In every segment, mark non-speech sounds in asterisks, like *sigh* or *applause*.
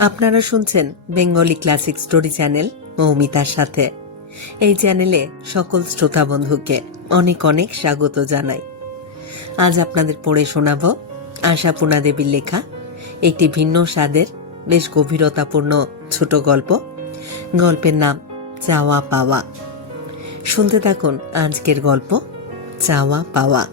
আপনারা শুনছেন Bengali classic story channel মৌমিতার সাথে। এই চ্যানেলে সকল শ্রোতা বন্ধুকে অনেক অনেক স্বাগত জানাই। আজ আপনাদের পড়ে শোনাব আশাপূর্ণা দেবীর লেখা, একটি ভিন্ন স্বাদের, বেশ গভীরতাপূর্ণ ছোট গল্প। গল্পের নাম চাওয়া পাওয়া। শুনতে থাকুন আজকের গল্প চাওয়া পাওয়া।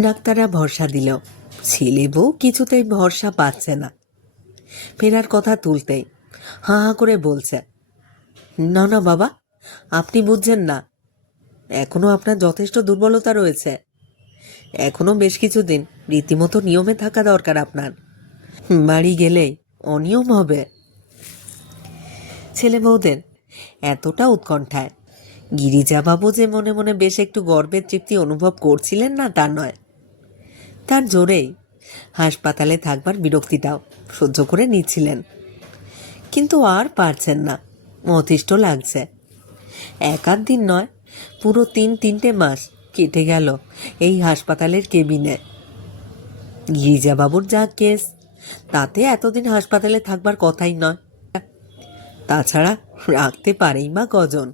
ডাক্তাররা ভরসা দিল, ছেলে বউ কিছুতেই ভরসা পাচ্ছে না। ফেরার কথা তুলতেই হাঁ হাঁ করে বলছে, না না, বাবা, আপনি বুঝছেন না, এখনও আপনার যথেষ্ট দুর্বলতা রয়েছে। এখনও বেশ কিছুদিন রীতিমতো নিয়মে থাকা দরকার আপনার। বাড়ি গেলেই অনিয়ম হবে। ছেলে বউদের এতটা উৎকণ্ঠায়, গিরিজাবাবু যে মনে মনে বেশ একটু গর্বের তৃপ্তি অনুভব করছিলেন না তা নয়। তার জোরেই হাসপাতালে থাকবার বিরক্তিটাও সহ্য করে নিচ্ছিলেন। কিন্তু আর পারছেন না। অতিষ্ঠ লাগছে। এক আধ দিন নয়, পুরো তিন তিনটে মাস কেটে গেল এই হাসপাতালের কেবিনে। গিরিজাবাবুর যা কেস, তাতে এতদিন হাসপাতালে থাকবার কথাই নয়। তাছাড়া রাখতে পারেই বা কজন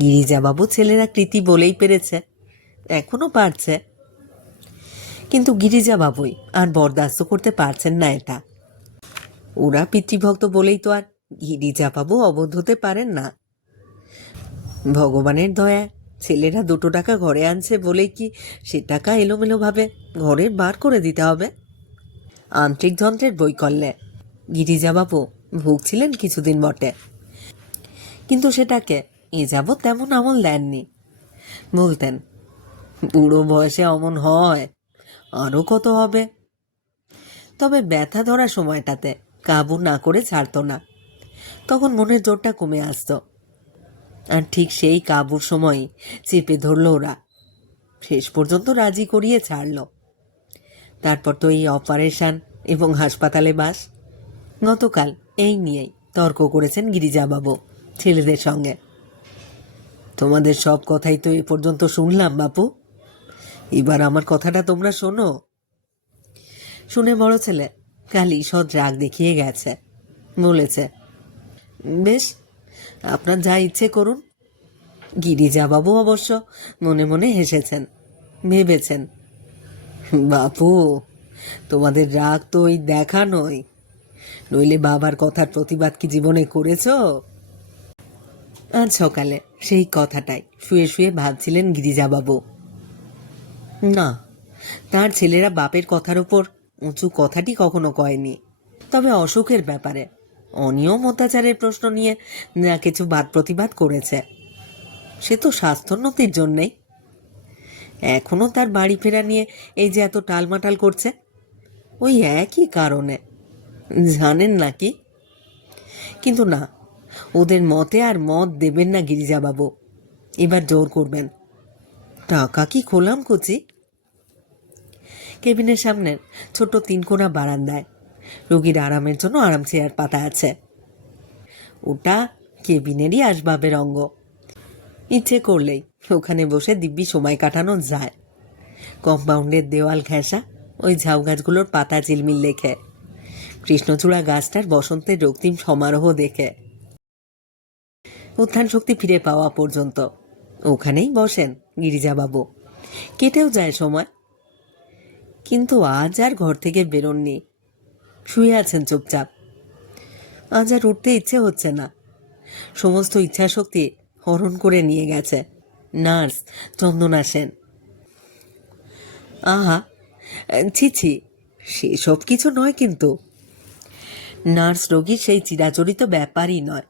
গিরিজাবাবু ছেলেরা কৃতি বলেই পেরেছে, এখনও পারছে। কিন্তু গিরিজাবাবুই আর বরদাস্ত করতে পারছেন না এটা। ওরা পিতৃভক্ত বলেই তো আর গিরিজাবাবু অবোধ হতে পারেন না। ভগবানের দয়া, ছেলেরা দুটো টাকা ঘরে আনছে বলেই কি সে টাকা এলোমেলোভাবে ঘরের বার করে দিতে হবে? আন্তরিক যন্ত্রের বৈকল্যে গিরিজাবাবু ভুগছিলেন কিছুদিন বটে। কিন্তু সেটাকে এ যাবৎ তেমন আমল দেননি। বলতেন, বুড়ো বয়সে অমন হয় আরও কত হবে? তবে ব্যথা ধরা সময়টাতে কাবু না করে ছাড়তো না। তখন মনের জোরটা কমে আসতো। আর ঠিক সেই কাবুর সময় চেপে ধরল ওরা। শেষ পর্যন্ত রাজি করিয়ে ছাড়ল। তারপর তো এই অপারেশন এবং হাসপাতালে বাস। গতকাল এই নিয়েই তর্ক করেছেন গিরিজাবাবু ছেলেদের সঙ্গে। তোমাদের সব কথাই তো এ পর্যন্ত শুনলাম, বাপু। এবার আমার কথাটা তোমরা শোনো। শুনে বড় ছেলে কাল ঈষৎ রাগ দেখিয়ে গেছে। বলেছে, বেশ, আপনার যা ইচ্ছে করুন। গিরিজাবাবু অবশ্য মনে মনে হেসেছেন, ভেবেছেন, বাপু, তোমাদের রাগ তো ওই দেখা নয়। নইলে বাবার কথার প্রতিবাদ কি জীবনে করেছ? আজ সকালে সেই কথাটাই শুয়ে শুয়ে ভাবছিলেন গিরিজাবাবু। না, তার ছেলেরা বাপের কথার ওপর উঁচু কথাটি কখনো কয়নি। তবে অসুখের ব্যাপারে অনিয়ম অত্যাচারের প্রশ্ন নিয়ে যা কিছু বাদ প্রতিবাদ করেছে। সে তো স্বাস্থ্যোন্নতির জন্যেই। এখনও তার বাড়ি ফেরা নিয়ে এই যে এত টালমাটাল করছে, ওই একই কারণে। জানেন নাকি? কিন্তু না, ওদের মতে আর মত দেবেন না গিরিজাবাবু। এবার জোর করবেন। টাকা কি খোলাম কচি? কেবিনের সামনের ছোট তিনকোনা বারান্দায়। রোগীর আরামের জন্য আরাম চেয়ার পাতা আছে। ওটা কেবিনেরই আসবাবের অঙ্গ। ইচ্ছে করলেই ওখানে বসে দিব্যি সময় কাটানো যায়। কম্পাউন্ডের দেওয়াল ঘেঁষা, ওই ঝাউ গাছগুলোর পাতা ঝিলমিল লেখে কৃষ্ণচূড়া গাছটার বসন্তের রক্তিম সমারোহ দেখে। উত্থান শক্তি ফিরে পাওয়া পর্যন্ত। ওখানেই বসেন গিরিজাবাবু। কেটেও যায় সময় কিন্তু আজ আর ঘর থেকে বেরোননি। শুয়ে আছেন চুপচাপ। আজ আর উঠতে ইচ্ছে হচ্ছে না। সমস্ত ইচ্ছাশক্তি হরণ করে নিয়ে গেছে। নার্স চন্দনা সেন। আহা, ছি ছি, সেসব কিছু নয় কিন্তু। নার্স রোগী সেই চিরাচরিত ব্যাপারই নয়।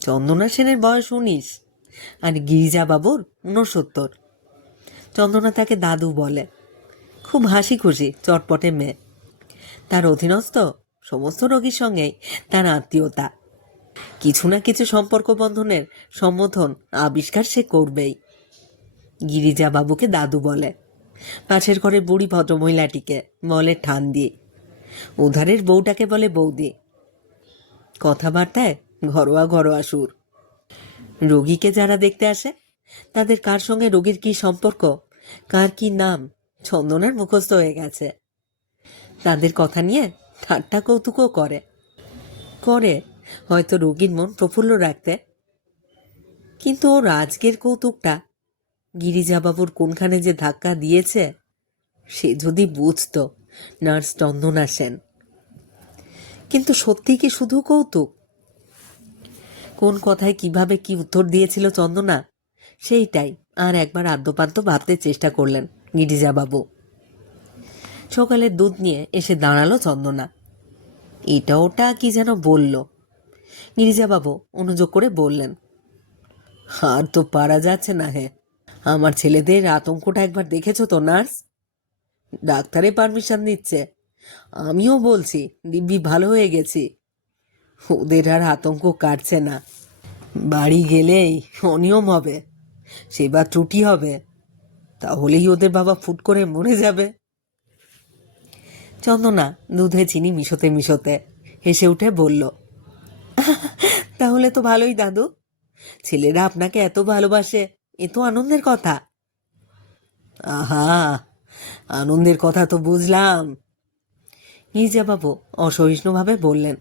চন্দনা সেনের বয়স উনিশ, আর গিরিজা বাবুর ঊনসত্তর। চন্দনা তাকে দাদু বলে। খুব হাসি খুশি, চটপটে মেয়ে। তার অধীনস্থ সমস্ত রোগীর সঙ্গেই তার আত্মীয়তা। কিছু না কিছু সম্পর্ক বন্ধনের সম্বোধন আবিষ্কার সে করবেই। গিরিজা বাবুকে দাদু বলে। পাশের ঘরে বুড়ি ভদ্রমহিলাটিকে বলে ঠান দিয়ে উধারের বউটাকে বলে বৌদি। কথাবার্তায় ঘরোয়া ঘরোয়া সুর। রোগীকে যারা দেখতে আসে, তাদের কার সঙ্গে রোগীর কী সম্পর্ক, কার কি নাম চন্দনার মুখস্থ হয়ে গেছে। তাদের কথা নিয়ে ঠাট্টা কৌতুকও করে। করে, হয়তো রোগীর মন প্রফুল্ল রাখতে। কিন্তু ওর আজকের কৌতুকটা গিরিজাবাবুর কোনখানে যে ধাক্কা দিয়েছে, সে যদি বুঝতো, নার্স চন্দনা সেন। কিন্তু সত্যি কি শুধু কৌতুক? কোন কথায় কীভাবে কি উত্তর দিয়েছিল চন্দনা, সেইটাই আর একবার আদ্যপান্ত ভাবতে চেষ্টা করলেন। গিরিজাবাবু সকালের দুধ নিয়ে এসে দাঁড়াল চন্দনা। এটা ওটা কি যেন বলল। গিরিজাবাবু অনুযোগ করে বললেন, আর তো পারা যাচ্ছে না হে। আমার ছেলেদের আতঙ্কটা একবার দেখেছ তো, নার্স? ডাক্তারে পারমিশন দিচ্ছে আমিও বলছি, দিব্যি ভালো হয়ে গেছি। ওদের আর আতঙ্ক কাটছে না। বাড়ি গেলেই অনিয়ম হবে সেবা ত্রুটি হবে। তাহলেই ওদের বাবা ফুট করে মরে যাবে। চন্দনা দুধে চিনি মিশোতে মিশোতে হেসে উঠে বলল, তাহলে তো ভালোই দাদু। ছেলেরা আপনাকে এত ভালোবাসে, এ তো আনন্দের কথা। আহা, আনন্দের কথা তো বুঝলাম। বাবু অসহিষ্ণুভাবে বললেন,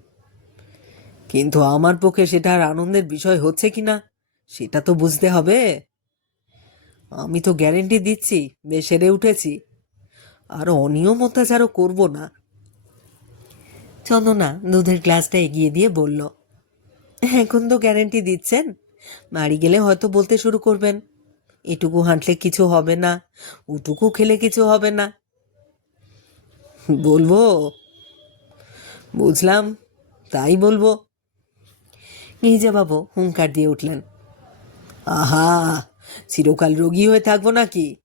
কিন্তু আমার পক্ষে সেটা আর আনন্দের বিষয় হচ্ছে কি না সেটা তো বুঝতে হবে। আমি তো গ্যারেন্টি দিচ্ছি সেরে উঠেছি। আর অনিয়ম অত্যাচারও করব না। চন্দনা দুধের গ্লাসটা এগিয়ে দিয়ে বলল, এখন তো গ্যারেন্টি দিচ্ছেন? বাড়ি গেলে হয়তো বলতে শুরু করবেন। এটুকু হাঁটলে কিছু হবে না উটুকু খেলে কিছু হবে না। বলব? বুঝলাম, তাই বলব। বাবু হুঙ্কার দিয়ে উঠলেন, আহা! চিরকাল রোগী হয়ে থাকব নাকি?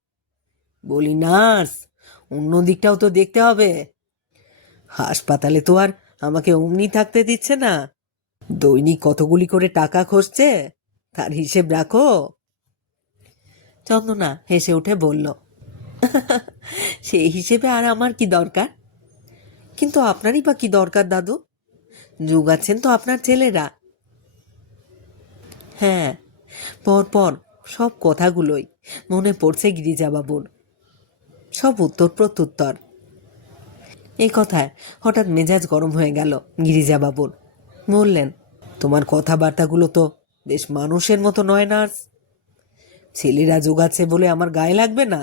বলি, নার্স, অন্য দিকটাও তো দেখতে হবে। হাসপাতালে তো আর আমাকে অমনি থাকতে দিচ্ছে না। দৈনিক কতগুলি করে টাকা খসছে, তার হিসেব রাখো। চন্দনা হেসে উঠে বলল, *laughs* সেই হিসেবে আর আমার কি দরকার? কিন্তু আপনারই বা কি দরকার, দাদু? যোগাচ্ছেন তো আপনার ছেলেরা। হ্যাঁ পর পর সব কথাগুলোই মনে পড়ছে গিরিজাবাবুর। সব উত্তর প্রত্যুত্তর। এই কথায় হঠাৎ মেজাজ গরম হয়ে গেল গিরিজাবাবুর। বললেন, তোমার কথাবার্তাগুলো তো বেশ মানুষের মতো নয়, নার্স। ছেলেরা যোগাচ্ছে বলে আমার গায়ে লাগবে না।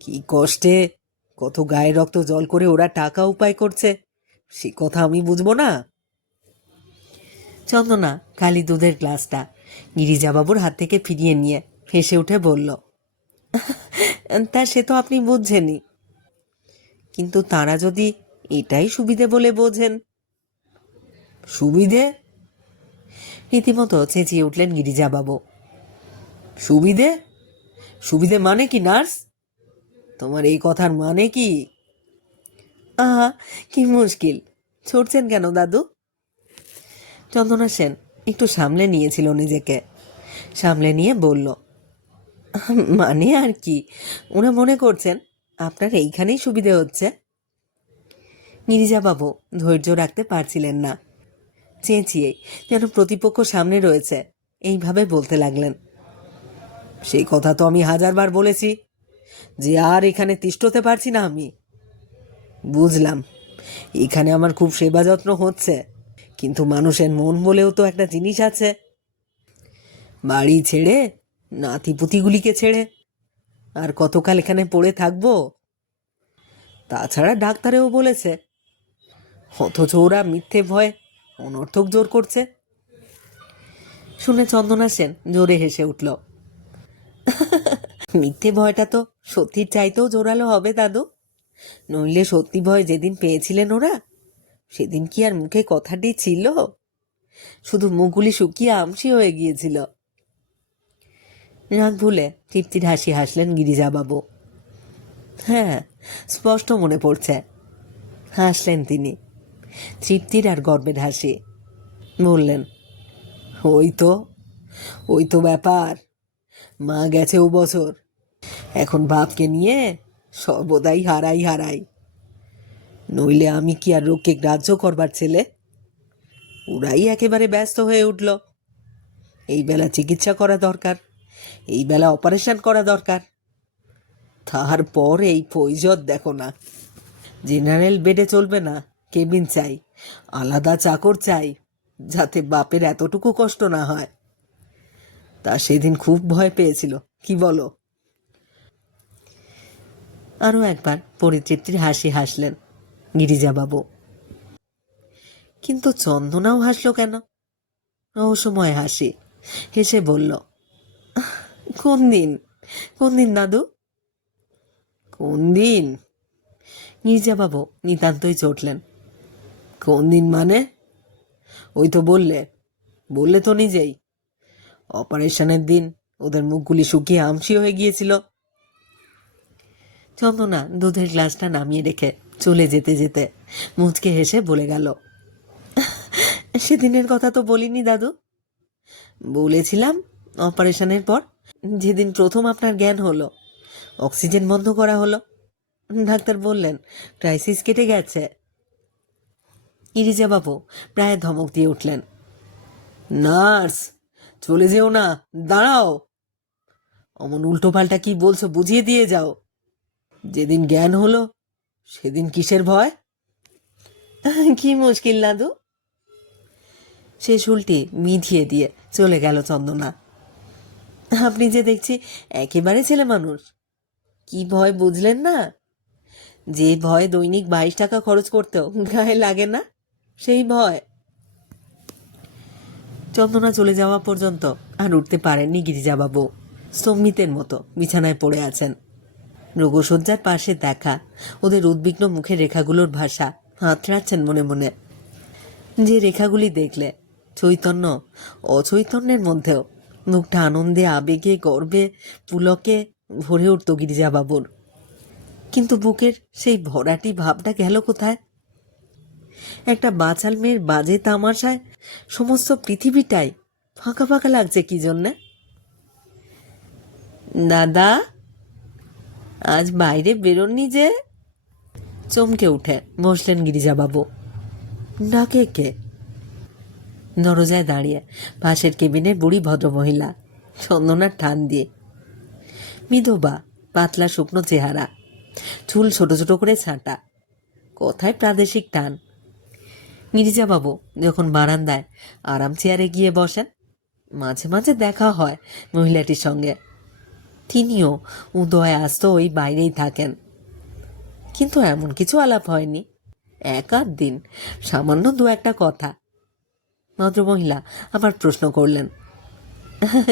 কি কষ্টে কত গায়ে রক্ত জল করে ওরা টাকা উপায় করছে, সে কথা আমি বুঝব না। চন্দনা খালি দুধের গ্লাসটা গিরিজাবাবুর হাত থেকে ফিরিয়ে নিয়ে হেসে উঠে বলল, তা সে তো আপনি বুঝছেনই কিন্তু তারা যদি এটাই সুবিধে বলে বোঝেন? সুবিধে? রীতিমতো চেঁচিয়ে উঠলেন গিরিজাবাবু। সুবিধে? সুবিধে মানে কি, নার্স? তোমার এই কথার মানে কি? আহা, কি মুশকিল। ছড়ছেন কেন, দাদু? চন্দনা সেন একটু সামলে নিয়েছিল নিজেকে। সামলে নিয়ে বলল মানে আর কি? ওরা মনে করছেন আপনার এইখানেই সুবিধে হচ্ছে? গিরিজাবাবু ধৈর্য রাখতে পারছিলেন না। চেঁচিয়ে যেন প্রতিপক্ষ সামনে রয়েছে, এইভাবে বলতে লাগলেন, সেই কথা তো আমি হাজারবার বলেছি যে আর এখানে তিষ্ঠতে পারছি না আমি। বুঝলাম, এখানে আমার খুব সেবা যত্ন হচ্ছে। কিন্তু মানুষের মন বলেও তো একটা জিনিস আছে। বাড়ি ছেড়ে, নাতিপুতিগুলিকে ছেড়ে, আর কতকাল এখানে পড়ে থাকব? তাছাড়া ডাক্তারেও বলেছে, অথচ ওরা মিথ্যে ভয় অনর্থক জোর করছে। শুনে চন্দনা সেন জোরে হেসে উঠল, মিথ্যে ভয়টা তো সত্যির চাইতেও জোরালো হবে দাদু। নইলে সত্যি ভয় যেদিন পেয়েছিলেন ওরা সেদিন কি আর মুখে কথাটি ছিল? শুধু মুখগুলি শুকিয়ে আমসি হয়ে গিয়েছিল। রাগ ভুলে তৃপ্তির হাসি হাসলেন গিরিজাবাবু। হ্যাঁ স্পষ্ট মনে পড়ছে। হাসলেন তিনি। তৃপ্তির আর গর্বের হাসি। বললেন, ওই তো ওই তো ব্যাপার। মা গেছে ও বছর। এখন বাপকে নিয়ে সর্বদাই হারাই হারাই। নইলে আমি কি আর রোগকে গ্রাহ্য করবার ছেলে? ওরাই একেবারে ব্যস্ত হয়ে উঠল। এই বেলা চিকিৎসা করা দরকার, এই বেলা অপারেশন করা দরকার। তারপর এই পৈজত দেখো না, জেনারেল বেডে চলবে না, কেবিন চাই, আলাদা চাকর চাই, যাতে বাপের এতটুকু কষ্ট না হয়। তা সেদিন খুব ভয় পেয়েছিল, কি বলো? আরও একবার পরিতৃপ্তির হাসি হাসলেন। গিরিজাবাবু কিন্তু চন্দনাও হাসলো কেন? ও সময় হাসি। হেসে বলল কোন দিন? কোন দিন দাদু? কোন দিন? গিরিজাবাবু নিতান্তই চটলেন। কোন দিন মানে? ওই তো বললে। বললে তো নিজেই। অপারেশনের দিন ওদের মুখগুলি শুকিয়ে আমসি হয়ে গিয়েছিল। চন্দনা দুধের গ্লাসটা নামিয়ে রেখে চলে যেতে যেতে মুচকে হেসে বলে গেল, সেদিনের কথা তো বলিনি দাদু। বলেছিলাম অপারেশনের পর যেদিন প্রথম আপনার জ্ঞান হলো, অক্সিজেন বন্ধ করা হলো। ডাক্তার বললেন, ক্রাইসিস কেটে গেছে। বাবু প্রায় ধমক দিয়ে উঠলেন, নার্স, চলে যেও না, দাঁড়াও। অমন উল্টো পাল্টা কি বলছো বুঝিয়ে দিয়ে যাও। যেদিন জ্ঞান হলো সেদিন কিসের ভয়? কি মুশকিল দাদু শেষ উল্টি মিধিয়ে দিয়ে চলে গেল চন্দনা। আপনি যে দেখছি একেবারে ছেলে মানুষ, কি ভয় বুঝলেন না? যে ভয় দৈনিক বাইশ টাকা খরচ করতেও গায়ে লাগে না, সেই ভয়। চন্দনা চলে যাওয়া পর্যন্ত আর উঠতে পারেননি গিরিজাবাবু। স্তম্ভিতের মতো বিছানায় পড়ে আছেন। রোগশয্যার পাশে দেখা ওদের উদ্বিগ্ন মুখের রেখাগুলোর ভাষা হাতড়াচ্ছেন মনে মনে। যে রেখাগুলি দেখলে, চৈতন্য অচৈতন্যের মধ্যেও মুখটা আনন্দে, আবেগে, গর্বে, পুলকে ভরে উঠত গিরিজাবাবুর। কিন্তু বুকের সেই ভরাটি ভাবটা গেল কোথায়? একটা বাচাল মেয়ের বাজে তামাশায় সমস্ত পৃথিবীটাই ফাঁকা ফাঁকা লাগছে কি জন্যে? দাদা? আজ বাইরে বেরোননি যে। চমকে উঠে বসলেন গিরিজাবাবু। ডাকে কে দরজায় দাঁড়িয়ে পাশের কেবিনে বুড়ি ভদ্রমহিলা, চন্দনার টান দিয়ে। বিধবা, পাতলা শুকনো চেহারা, চুল ছোট ছোট করে ছাঁটা। কথায় প্রাদেশিক টান? গিরিজাবাবু যখন বারান্দায় আরাম চেয়ারে গিয়ে বসেন, মাঝে মাঝে দেখা হয় মহিলাটির সঙ্গে। তিনিও উদয় আস্ত ওই বাইরেই থাকেন। কিন্তু এমন কিছু আলাপ হয়নি। এক আধ দিন, সামান্য দু একটা কথা। ভদ্রমহিলা আবার প্রশ্ন করলেন,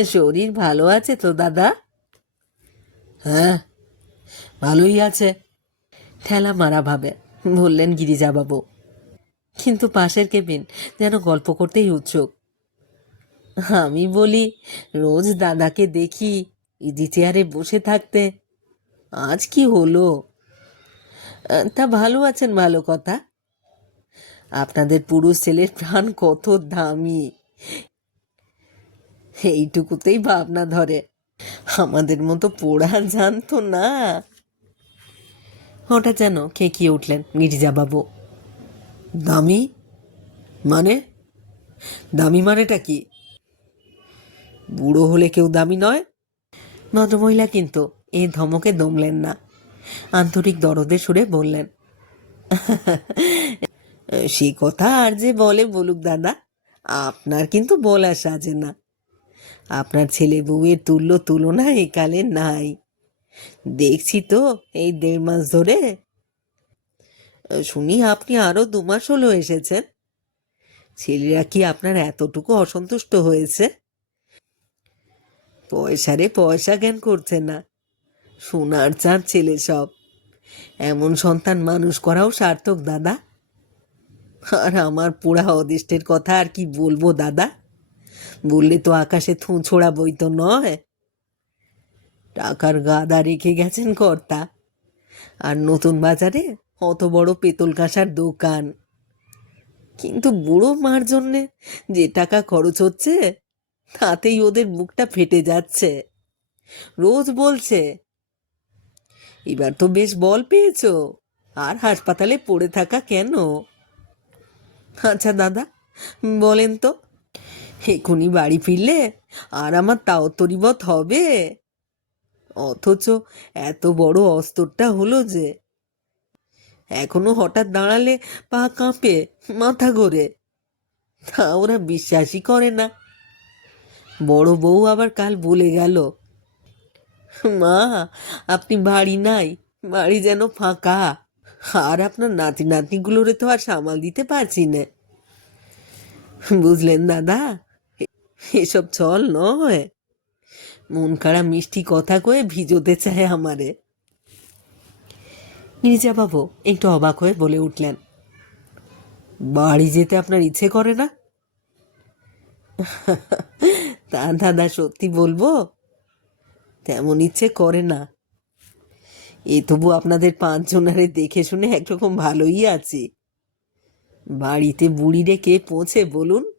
শরীর ভালো আছে তো, দাদা? হ্যাঁ ভালোই আছে। ঠেলা মারা ভাবে, বললেন গিরিজাবাবু। কিন্তু পাশের কেবিন যেন গল্প করতেই উৎসুক। আমি বলি, রোজ দাদাকে দেখি ইজি চেয়ারে বসে থাকতে আজ কি হলো? তা ভালো আছেন ভালো কথা আপনাদের পুরুষ ছেলের প্রাণ কত দামি। এইটুকুতেই ভাবনা ধরে। আমাদের মতো পোড়া জানতো না। হঠাৎ যেন খেকিয়ে উঠলেন গিরিজাবাবু দামি? মানে? দামি মানেটা কি? বুড়ো হলে কেউ দামি নয়? ভদ্রমহিলা কিন্তু এই ধমকে দমলেন না। আন্তরিক দরদের সুরে বললেন, সে কথা আর যে বলে বলুক দাদা, আপনার কিন্তু বলা সাজে না। আপনার ছেলে বউয়ের তুল্য তুলনা একালে নাই। দেখছি তো এই দেড় মাস ধরে। শুনি আপনি আরও দু মাস হলো এসেছেন। ছেলেরা কি আপনার এতটুকু অসন্তুষ্ট হয়েছে? পয়সারে পয়সা জ্ঞান করছে না। সোনার চাঁদ ছেলে সব। এমন সন্তান মানুষ করাও সার্থক, দাদা। আর আমার পোড়া অদিষ্টের কথা আর কি বলব, দাদা? বললে তো আকাশে থু ছোড়া বই তো নয়। টাকার গাদা রেখে গেছেন কর্তা। আর নতুন বাজারে অত বড় পেতল কাঁসার দোকান। কিন্তু বুড়ো মার জন্যে যে টাকা খরচ হচ্ছে তাতেই ওদের বুকটা ফেটে যাচ্ছে। রোজ বলছে, এবার তো বেশ বল পেয়েছ, আর হাসপাতালে পড়ে থাকা কেন? আচ্ছা দাদা, বলেন তো, এখনই বাড়ি ফিরলে আর আমার তাও তরিবত হবে। অথচ এত বড় অস্তরটা হলো যে, এখনও হঠাৎ দাঁড়ালে পা কাঁপে মাথা ঘোরে। তা ওরা বিশ্বাসই করে না। বড় বউ আবার কাল বলে গেল। মা, আপনি বাড়ি নাই, বাড়ি যেন ফাঁকা। আর আপনার নাতি নাতনিগুলোরে তো আর সামাল দিতে পারছি না। বুঝলেন দাদা? এসব চল নয়। মন কাড়া মিষ্টি কথা কয়ে ভিজোতে চায় আমারে। বাবু একটু অবাক হয়ে বলে উঠলেন, বাড়ি যেতে আপনার ইচ্ছে করে না? তা, দাদা সত্যি বলব? তেমন ইচ্ছে করে না। এ তবু আপনাদের পাঁচজনারে দেখে শুনে একরকম ভালোই আছে। বাড়িতে বুড়ি রেখে পৌঁছে বলুন।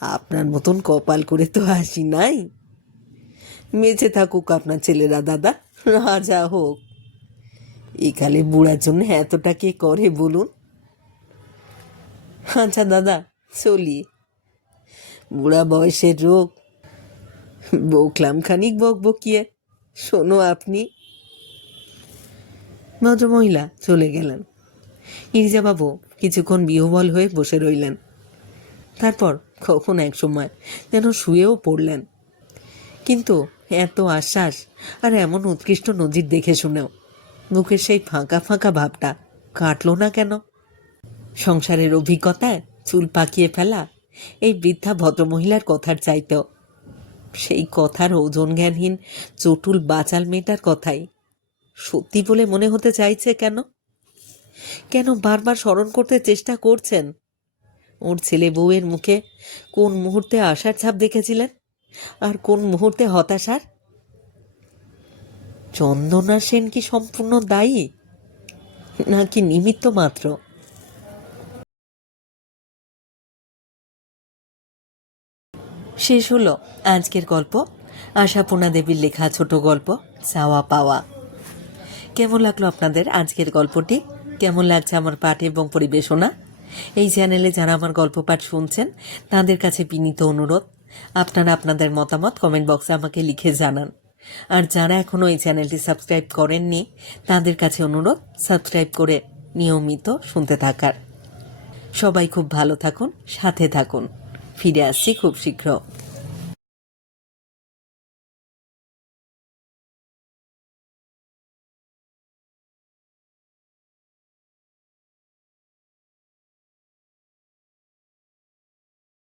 আপনার মতন কপাল করে তো হাসি নাই। বেঁচে থাকুক আপনার ছেলেরা, দাদা। রাজা হোক। একালে বুড়ার জন্য এতটা কে করে বলুন? আচ্ছা দাদা, চলি। বুড়া বয়সের রোগ। বকলাম খানিক বক বকিয়ে, শোনো আপনি। ভদ্রমহিলা চলে গেলেন। ইরিজাবাবু কিছুক্ষণ বিহবল হয়ে বসে রইলেন। তারপর কখন এক সময় যেন শুয়েও পড়লেন। কিন্তু এত আশ্বাস আর এমন উৎকৃষ্ট নজির দেখে শুনেও মুখের সেই ফাঁকা ফাঁকা ভাবটা কাটলো না কেন? সংসারের অভিজ্ঞতায় চুল পাকিয়ে ফেলা এই বৃদ্ধা ভদ্রমহিলার কথার চাইতেও। সেই কথার ওজন জ্ঞানহীন চটুল বাচাল মেয়েটার কথাই সত্যি বলে মনে হতে চাইছে কেন? কেন বারবার স্মরণ করতে চেষ্টা করছেন? ওর ছেলে বউয়ের মুখে কোন মুহূর্তে আশার ছাপ দেখেছিলেন? আর কোন মুহূর্তে হতাশার? চন্দনা সেন কি সম্পূর্ণ দায়ী? নাকি নিমিত্ত মাত্র? শেষ হলো আজকের গল্প। আশাপূর্ণা দেবীর লেখা ছোট গল্প, চাওয়া পাওয়া। কেমন লাগল আপনাদের আজকের গল্পটি? কেমন লাগছে আমার পাঠ এবং পরিবেশনা? এই চ্যানেলে যারা আমার গল্প পাঠ শুনছেন, তাদের কাছে বিনীত অনুরোধ, আপনারা আপনাদের মতামত কমেন্ট বক্সে আমাকে লিখে জানান। আর যারা এখনও এই চ্যানেলটি সাবস্ক্রাইব করেননি, তাদের কাছে অনুরোধ, সাবস্ক্রাইব করে নিয়মিত শুনতে থাকার। সবাই খুব ভালো থাকুন, সাথে থাকুন। ফিরে আসছি খুব শীঘ্র।